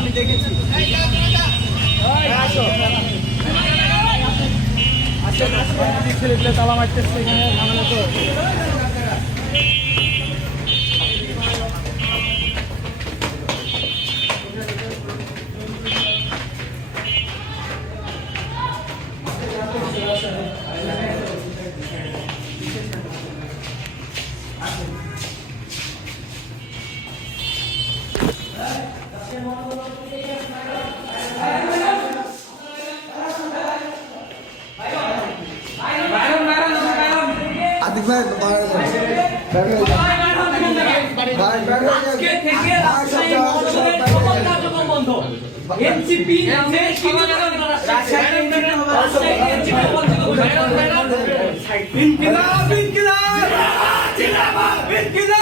আমি দেখেছি ছেলেগুলো তালা মারতেছে এখানে ঝামেলা তো ইনকিলাব ইনকিলাব জিন্দাবাদ ইনকিলাব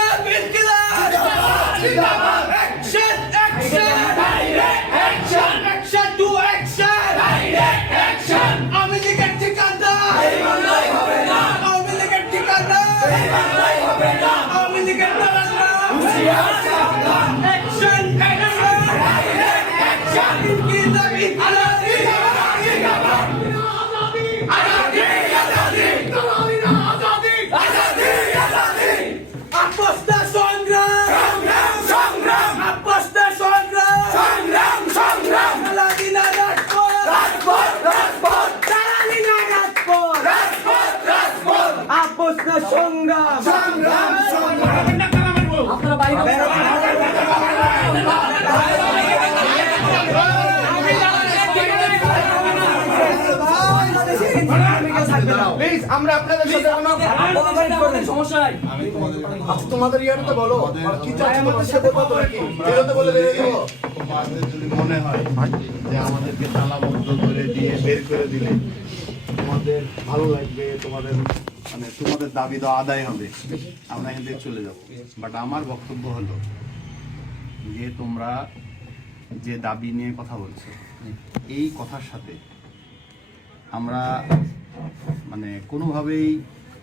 আমরা আপনাদের সাথে কোনো সমস্যা নাই। আচ্ছা, তোমাদের ইয়ারে তো বলো। কি চাই আমাদের সাথে কত নাকি? বেরোতে বলে বেরিয়ে দেবো তোমাদের যদি মনে হয় যে আমাদেরকে তালাবদ্ধ করে দিয়ে বের করে দিলে তোমাদের ভালো লাগবে তোমাদের মানে তোমাদের দাবি তো আদায় হবে। আমরা এখান থেকে চলে যাব। বাট আমার বক্তব্য হলো যে তোমরা যে দাবি নিয়ে কথা বলছো এই কথার সাথে আমরা মানে কোনোভাবেই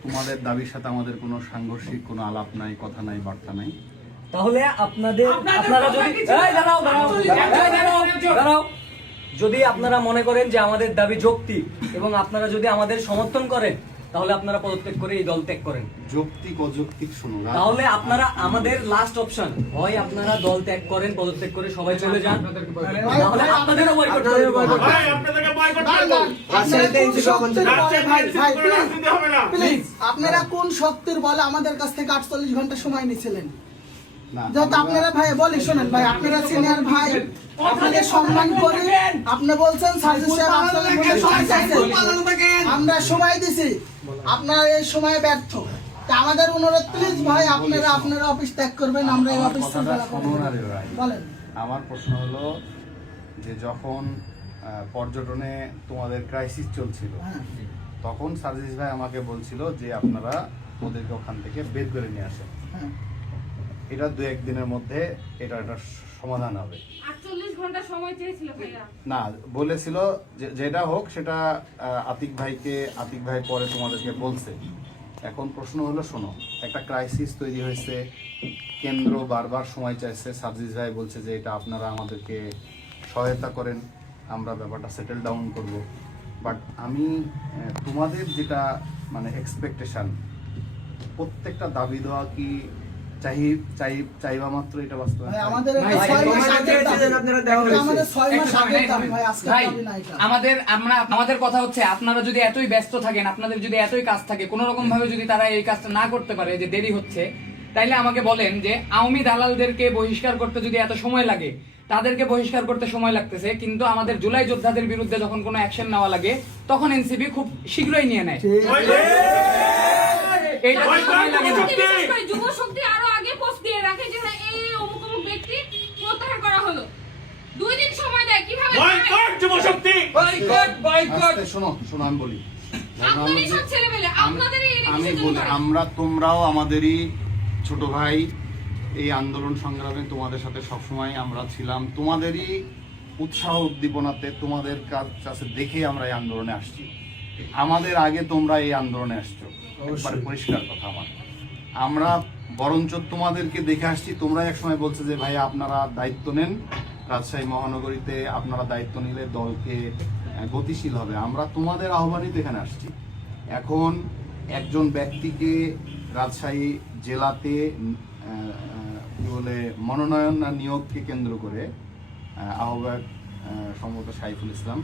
তোমাদের দাবির সাথে আমাদের কোনো সাংঘর্ষিক কোনো আলাপ নাই কথা নাই বার্তা নাই। তাহলে আপনাদের আপনারা যদি দাঁড়াও দাঁড়াও দাঁড়াও দাঁড়াও। যদি আপনারা মনে করেন যে আমাদের দাবি যৌক্তিক এবং আপনারা যদি আমাদের সমর্থন করেন তাহলে আপনারা পদত্যাগ করে এই দল ত্যাগ করেন। যৌক্তিক অযৌক্তিক শুনুন তাহলে আপনারা আমাদের লাস্ট অপশন হয় আপনারা দল ত্যাগ করেন পদত্যাগ করে সবাই চলে যান তাহলে আপনাদেরও বয়কট করে ভাই ভাই প্লিজ আপনারা কোন শক্তির বলে আমাদের কাছ থেকে আটচল্লিশ ঘণ্টা সময় নিয়েছিলেন আপনারা ভাই বলি শোনেন ভাই আপনারা সিনিয়র ভাই আপনাদের সম্মান করে আপনি বলছেন আমরা সময় দিছি। আপনারা এই সময় ব্যর্থ। তা আমাদের অনুরোধ প্লিজ ভাই আপনারা আপনারা অফিস ত্যাগ করবেন আমরা এই অফিস। বলেন। আমার প্রশ্ন হলো যে যখন পর্যটনে তোমাদের ক্রাইসিস চলছিল হ্যাঁ। তখন সার্জিস ভাই আমাকে বলছিল যে আপনারা ওদেরকে ওখান থেকে বের করে নিয়ে আসেন। হ্যাঁ। এটা দু একদিনের মধ্যে এটা একটা সমাধান হবে। ঘণ্টা সময় চেয়েছিল ভাইয়া। না বলেছিল যে যেটা হোক সেটা আতিক ভাইকে আতিক ভাই পরে তোমাদেরকে বলছে। এখন প্রশ্ন হলো শোনো একটা ক্রাইসিস তৈরি হয়েছে কেন্দ্র বারবার সময় চাইছে। সার্জিস ভাই বলছে যে এটা আপনারা আমাদেরকে সহায়তা করেন আমরা ব্যাপারটা সেটেল ডাউন করব। বাট আমি তোমাদের যেটা মানে এক্সপেকটেশন প্রত্যেকটা দাবি দেওয়া কি চাই চাই চাইবা মাত্র এটা বাস্তবায়ন। ভাই আমাদের ছয় মাস তোমাদের আগের চেয়েছিলেন দাবি। আপনারা দেওয়া হয়েছে। আমাদের ছয় মাস একটা দাবি ভাই আজকে দাবি না এটা। আমাদের আমরা আমাদের কথা হচ্ছে আপনারা যদি এতই ব্যস্ত থাকেন আপনাদের যদি এতই কাজ থাকে কোন রকম ভাবে যদি তারা এই কাজটা না করতে পারে যে দেরি হচ্ছে তাইলে আমাকে বলেন যে আওয়ামী দালালদেরকে বহিষ্কার করতে যদি এত সময় লাগে তাদেরকে বহিষ্কার করতে সময় লাগতেছে কিন্তু আমাদের জুলাই যোদ্ধাদের বিরুদ্ধে যখন কোনো অ্যাকশন নেওয়া লাগে তখন এনসিপি খুব শীঘ্রই নিয়ে নেয়। এইটা সময় লাগে যুব শক্তি আরও রাখে যে হ্যাঁ, এই অমুক অমুক ব্যক্তি প্রত্যাহার করা হলো। দুই দিন সময় দেয় কীভাবে বয়কট বয়কট আস্তে শোনো শোনো আমি বলি। আমি- বলি আমরা তোমরাও আমাদেরই ছোট ভাই এই আন্দোলন সংগ্রামে তোমাদের সাথে সবসময় আমরা ছিলাম। তোমাদেরই উৎসাহ উদ্দীপনাতে তোমাদের কাছ- কাছে দেখে আমরা এই আন্দোলনে আসছি। আমাদের আগে তোমরা এই আন্দোলনে আসছো। একবারে পরিষ্কার কথা আমার। আমরা বরঞ্চ তোমাদেরকে দেখে আসছি তোমরা এক সময় বলছো যে ভাই আপনারা দায়িত্ব নেন। রাজশাহী মহানগরীতে আপনারা দায়িত্ব নিলে দলকে গতিশীল হবে। আমরা তোমাদের আহ্বানিত এখানে আসছি। এখন একজন ব্যক্তিকে রাজশাহী জেলাতে কি বলে মনোনয়ন না নিয়োগকে কেন্দ্র করে আহ, আহ্বায়ক সম্ভবত সাইফুল ইসলাম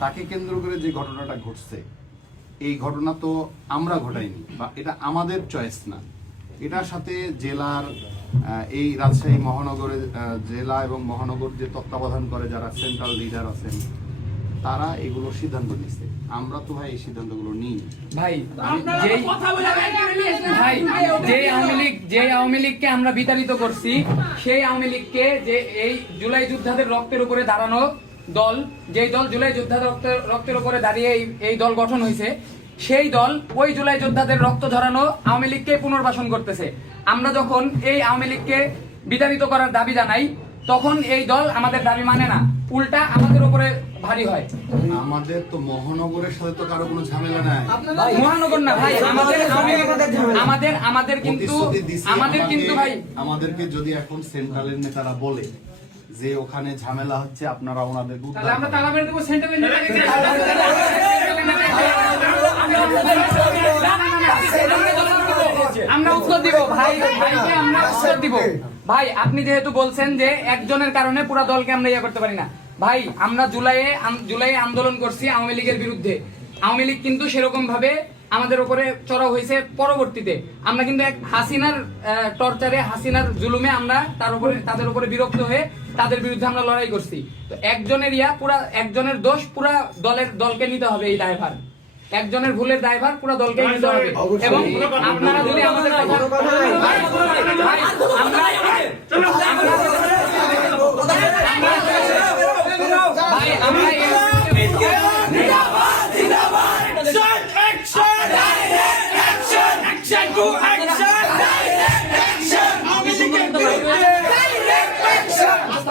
তাকে কেন্দ্র করে যে ঘটনাটা ঘটছে এই ঘটনা তো আমরা ঘটাইনি বা এটা আমাদের চয়েস না। এটার সাথে জেলার এই রাজশাহী মহানগরের জেলা এবং মহানগর যে তত্ত্বাবধান করে যারা সেন্ট্রাল লিডার আছেন তারা এগুলো সিদ্ধান্ত নিচ্ছে আমরা তো ভাই এই সিদ্ধান্তগুলো নিই। ভাই ভাই যে আওয়ামী লীগ যে আওয়ামী লীগকে আমরা বিতাড়িত করছি সেই আওয়ামী লীগকে যে এই জুলাই যোদ্ধাদের রক্তের উপরে দাঁড়ানো দল যেই দল জুলাই যোদ্ধাদের রক্তের রক্তের উপরে দাঁড়িয়ে এই এই দল গঠন হয়েছে সেই দল ওই জুলাই যোদ্ধাদের রক্ত ঝরানো আওয়ামী লীগকে পুনর্বাসন করতেছে। আমরা যখন এই আওয়ামী লীগকে বিতাড়িত করার দাবি জানাই তখন এই দল আমাদের দাবি মানে না। উল্টা আমাদের উপরে ভারী হয়। আমাদের তো মহানগরের সাথে তো কারও কোনো ঝামেলা নাই। মহানগর না ভাই আমাদের আমাদের আমাদের কিন্তু আমাদের কিন্তু ভাই আমাদেরকে যদি এখন সেন্ট্রালের নেতারা বলে যে ওখানে ঝামেলা হচ্ছে আপনারা ওনাদের তাহলে আমরা। তালা মেরে দেবো সেন্টারের আমরা উত্তর দিব। ভাই, ভাইকে আমরা উত্তর দিব। ভাই, আপনি যেহেতু বলছেন যে একজনের কারণে পুরো দলকে আমরা ইয়ে করতে পারি না। ভাই, আমরা জুলাইয়ে জুলাইয়ে আন্দোলন করছি আওয়ামী লীগের বিরুদ্ধে। আওয়ামী লীগ কিন্তু সেরকম ভাবে আমাদের উপরে চড়াও হয়েছে পরবর্তীতে। আমরা কিন্তু এক হাসিনার টর্চারে, হাসিনার জুলুমে আমরা তার উপরে তাদের উপরে বিরক্ত হয়ে তাদের বিরুদ্ধে আমরা লড়াই করছি তো একজনের ইয়া পুরা একজনের দোষ পুরা দলের দলকে নিতে হবে এই দায়ভার একজনের ভুলের দায়ভার পুরো দলকে নিতে হবে এবং আপনারা যদি আমাদের আমরা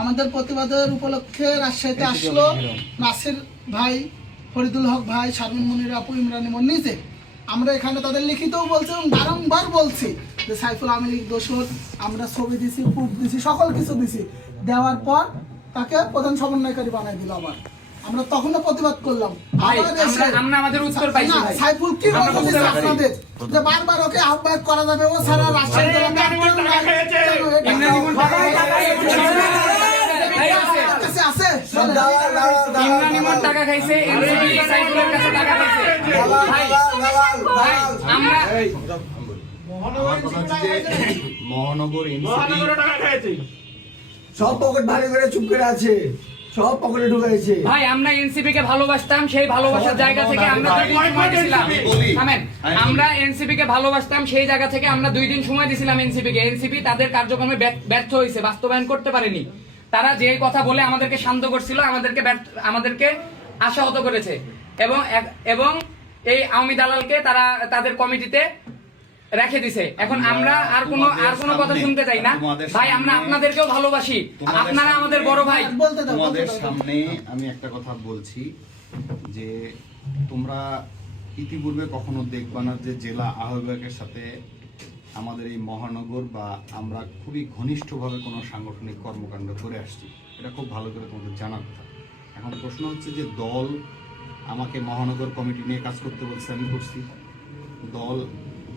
আমাদের প্রতিবাদের উপলক্ষে রাজশাহীতে আসলো নাসির ভাই ফরিদুল হক ভাই শারমিন মনির আপু ইমরান ইমন নিজে। আমরা এখানে তাদের লিখিতও বলছি এবং বারংবার বলছি যে সাইফুল আওয়ামী লীগ দোষর আমরা ছবি দিছি প্রুফ দিছি সকল কিছু দিছি। দেওয়ার পর তাকে প্রধান সমন্বয়কারী বানাই দিল আবার। আমরা তখনও প্রতিবাদ করলাম আমরা- আমাদের উত্তর পাইছি, সাইফুল কি। আপনাদের যে বারবার ওকে আহ্বায়ক করা যাবে ও টাকা খাইছে। সাইফুলের কাছে টাকা খাইছে আমরা মহানগর এনসিপি সব পকেট ভারী করে চুপ করে আছে সব পকেটে ঢুকাইছে। ভাই আমরা এনসিপি কে ভালোবাসতাম সেই ভালোবাসার জায়গা থেকে আমরা দুই দিন সময় থামেন আমরা এনসিপি কে ভালোবাসতাম সেই জায়গা থেকে আমরা দুই দিন সময় দিয়েছিলাম এনসিপি কে। এনসিপি তাদের কার্যক্রমে ব্যর্থ- হয়েছে বাস্তবায়ন করতে পারেনি। তারা যে কথা বলে আমাদেরকে শান্ত করছিল আমাদেরকে আমাদেরকে আশাহত করেছে। এবং এবং এই আওয়ামী দালালকে তারা তাদের কমিটিতে রেখে দিছে। এখন আমরা আর কোনো আর কোনো কথা শুনতে চাই না। ভাই আমরা আপনাদেরকেও ভালোবাসি। আপনারা আমাদের বড় ভাই। বলতে তোমাদের সামনে আমি একটা কথা বলছি যে তোমরা ইতিপূর্বে কখনো দেখবা না যে জেলা আহ্বায়কের সাথে আমাদের এই মহানগর বা আমরা খুবই ঘনিষ্ঠভাবে কোনো সাংগঠনিক কর্মকাণ্ড করে আসছি। এটা খুব ভালো করে তোমাদের জানার কথা। এখন প্রশ্ন হচ্ছে যে দল আমাকে মহানগর কমিটি নিয়ে কাজ করতে বলছে আমি করছি। দল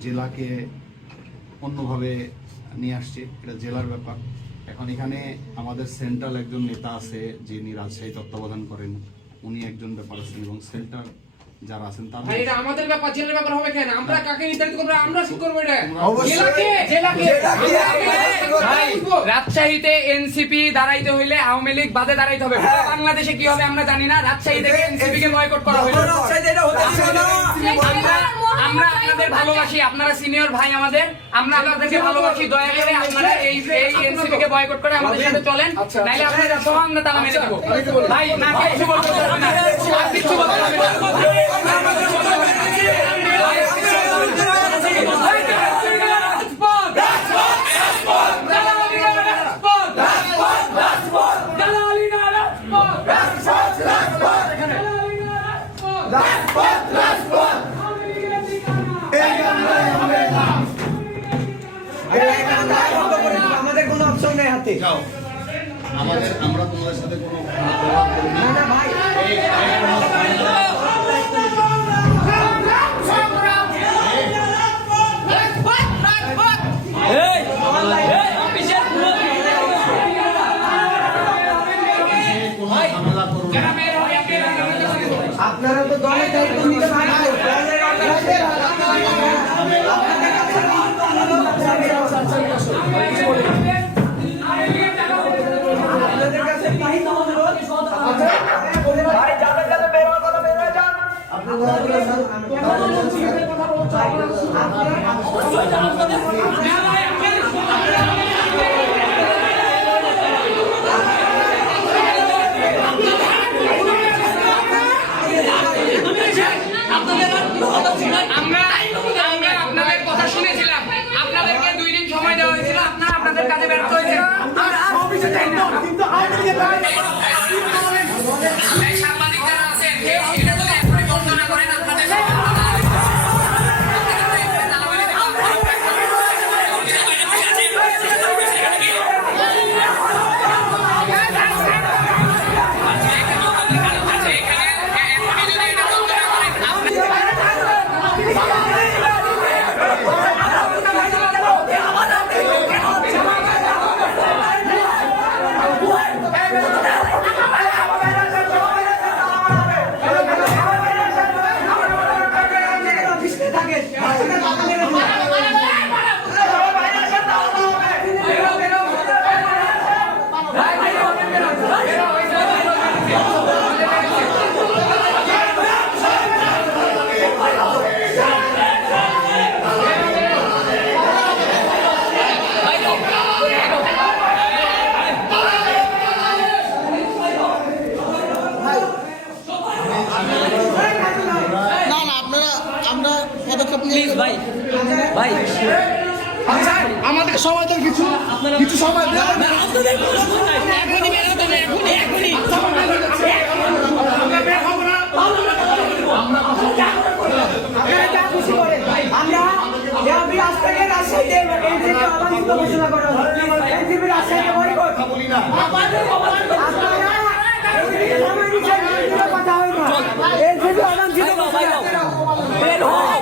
জেলাকে অন্যভাবে নিয়ে আসছে এটা জেলার ব্যাপার। এখন এখানে আমাদের সেন্ট্রাল একজন নেতা আছে যিনি রাজশাহী তত্ত্বাবধান করেন উনি একজন ব্যাপার আছেন এবং সেন্ট্রাল যারা আছেন তারা এটা আমাদের ব্যাপার জেলের ব্যাপার হবে কেন? আমরা কাকে নির্ধারিত করব? আমরা ঠিক করব এটা। জেলাকে জেলাকে। জেলাকে। রাজশাহীতে এনসিপি দাঁড়াইতে হইলে আওয়ামী লীগ বাদে দাঁড়াইতে হবে। পুরো বাংলাদেশে কি হবে আমরা জানি না। রাজশাহী থেকে এনসিপি কে বয়কট করা হইল। আমরা আমরা আপনাদের ভালোবাসি আপনারা সিনিয়র ভাই আমাদের। আমরা আপনাদেরকে ভালোবাসি দয়া করে আপনারা এই এই এনসিপি কে বয়কট করে আমাদের সাথে চলেন। নাইলে আপনারা সব আমরা তালা মেরে দেব। ভাই না কিছু বলতে হবে না কিছু বলতে হবে না যাও আমাদের আমরা তোমাদের সাথে কোনো ভাই। কোনো- এই আমরা হলো। NCP রাজশাহীতে বয়কট। আপনারা এদিকে সময় দিচ্ছেন, এদিকে কথা হয় না। অবাঞ্ছিত ভাই ভাই ঘোষণা। বের হোক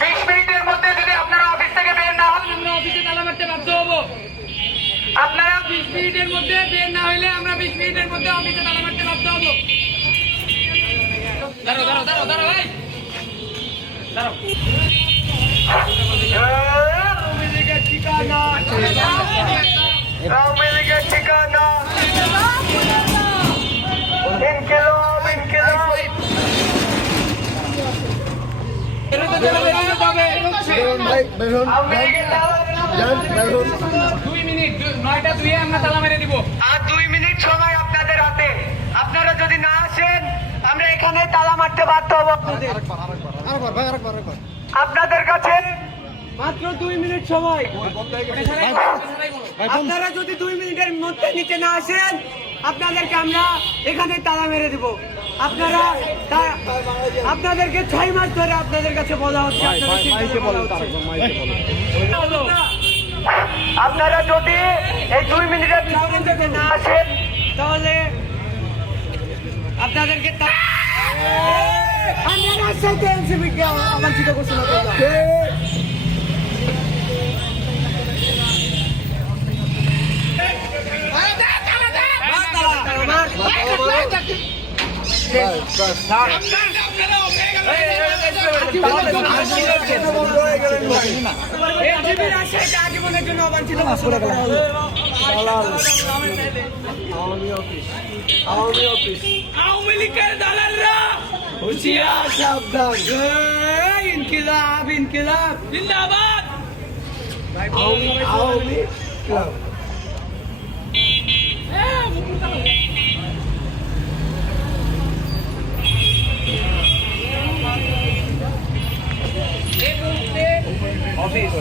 বিশ মিনিটের মধ্যে যদি আপনারা অফিস থেকে বের না হন আমরা অফিসে তালা মারতে বাধ্য হব আপনারা বিশ মিনিটের মধ্যে বের না হইলে আমরা বিশ মিনিটের মধ্যে অফিসে তালা মারতে বাধ্য হব। দাঁড়াও দাঁড়াও দাঁড়াও দাঁড়াও ভাই দাঁড়াও। দুই মিনিট দু- নয়টা দুয়ে আমরা তালা মেরে দিব। আর দুই মিনিট সময় আপনাদের হাতে। আপনারা যদি না আসেন এখানে তালা মারতে বাধ্য হব আপনাদের। আপনাদের কাছে মাত্র দুই মিনিট সময়। আপনারা যদি দুই মিনিটের মধ্যে নিচে না আসেন আপনাদেরকে আমরা এখানে তালা মেরে দিব। আপনারা আপনাদেরকে ছয় মাস ধরে আপনাদের কাছে বলা হচ্ছে আপনারা বলা হচ্ছে। আপনারা যদি এই দুই মিনিটের না আসেন তাহলে আপনাদেরকে আমরা রাজশাহীতে এনসিপি কে অবাঞ্ছিত ঘোষণা করলাম আজীবনের জন্য অবাঞ্ছিত ঘোষণা করা হলো আওয়ামী লীগের দালালরা হুঁশিয়ার সাবধান এই, ইনকিলাব ইনকিলাব জিন্দাবাদ আওয়ামী এই মুহূর্তে অফিস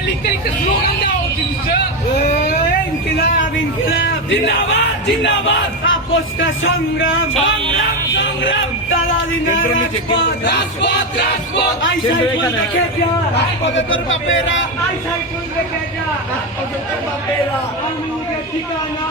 লিখতে লিখতে স্লোগান দেওয়া উচিত বুঝছ? এই, ইনকিলাব ইনকিলাব জিন্দাবাদ জিন্দাবাদ। আপোষটা সংগ্রাম। সংগ্রাম সংগ্রাম। দালালি না রাজপথ। রাজপথ রাজপথ। আই সাইফুল দেখে যা। আই সাইফুল দেখে যা। আমি ঠিকানা।